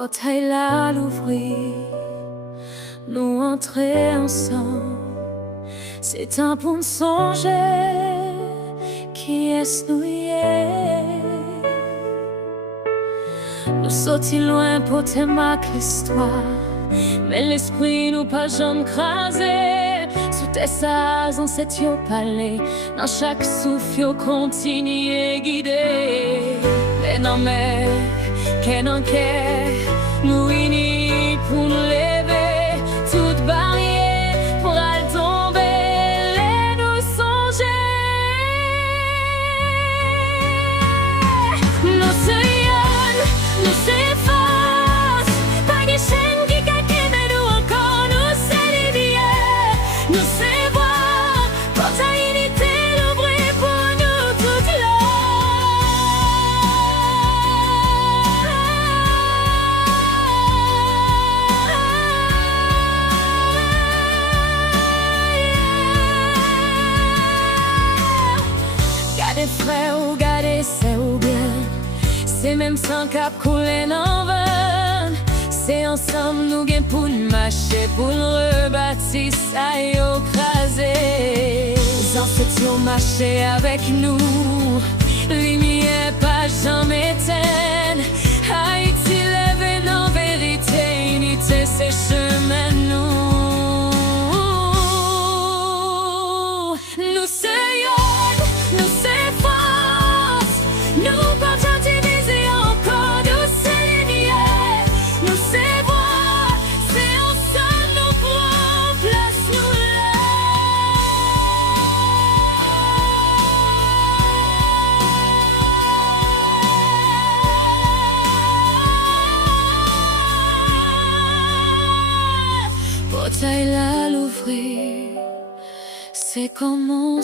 portail là l'ouvrir, nous entrer ensemble. C'est un pour me songer qui est nouillé. Nous sortis loin pour t'aimer l'histoire, mais l'esprit nous pas jamais crasé. Sous tes sages en cet yo palais, dans chaque souffle yo continue et guidé. Mais non mais, qu'est non qu'est, nous unis pour nous lever, toute barrière pour aller tomber, les nous songer. Nous sillons, nous s'efface, pas de chaîne qui caque, mais nous encore nous s'élivier. Nous c'est voir, porte à unité, l'ouvrir pour nous toute Gardez frère ou gardez c'est ou bien, c'est même sans cap couler dans vain. C'est ensemble nous gain pour nous marcher, pour nous rebâtir ça y crasé. Sans cette yo marcher avec nous, lumière pas jamais éteinte. Haïti lève nos vérités, unité c'est chemin nous. Nous sillons, nous s'efface, nous partons divisés encore, nous s'aligner. Nous c'est voir, c'est ensemble nous prend place nous là. Portail là l'ouvrir, c'est commencement.